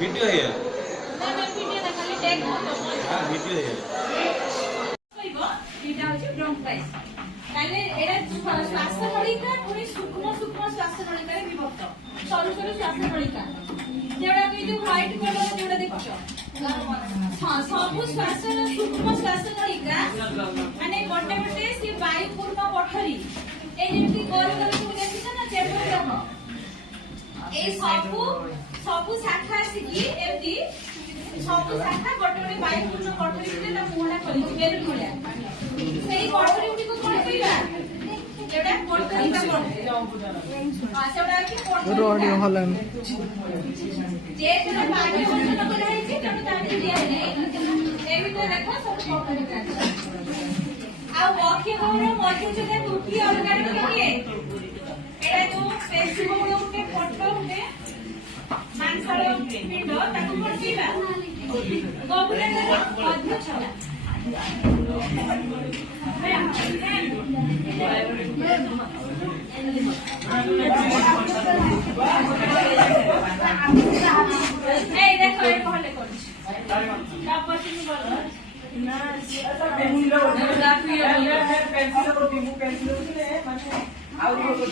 ভিডিও হয়ে গেল না না ভিডিও না খালি ট্যাগ মতো হ্যাঁ ভিডিও হয়ে গেল কইব এটা হচ্ছে ব্রঙ্কাইটিস তাহলে এটা শ্বাসনলিকা পুরি সূক্ষ্ম সূক্ষ্ম শ্বাসনলিকারে বিভক্ত সরু সরু শ্বাসনলিকা যেটা কি যে হোয়াইট কলর যেটা দেখছো হ্যাঁ সবু শ্বাসন সূক্ষ্ম শ্বাসনলিকা মানে গটে গটে সে বায়ুপূর্ণ কোঠরি এই যেমতি গোল গোল তুমি ଦେଖିଛ না চেপে দেখো এই সবু শাখা আসিকি এমতি সবু শাখা গটে গটে বায়ুপূর্ণ কোঠরি ভিতরে তা মুহଁଟା ଖୋଲିଛି ବେଲୁନ ଭଳିଆ ସେଇ କୋଠରି ଗୁଡ଼ିକୁ କଣ କହିବା যেটা কোঠরিকা সেটা কি কোঠরি হলাম যে যেটা পাঠ্য বর্ণনা করা হয়েছে তেমন তার দিয়া নেই এই ভিতরে দেখো সব কোঠরিকা ଆଉ ବକ୍ଷଗହ୍ୱର ମଧ୍ୟଚ୍ଛଦା ଦୁଇଟି ଅର୍ଗାନ କେତେ ଏଟା ଯୋଉ ପେଶୀ ବହୁଳ ଗୋଟେ ପଟ ଗୋଟେ ମାଂସଳ ପିଣ୍ଡ ତାକୁ କଣ କହିବା ଗହ୍ୱରର ମଧ୍ୟଚ୍ଛଦା এই দেখো এই ভালো করছি তারপর তুমি বলো না পেন্সিল মানে ଆଉ ଗୋଟେ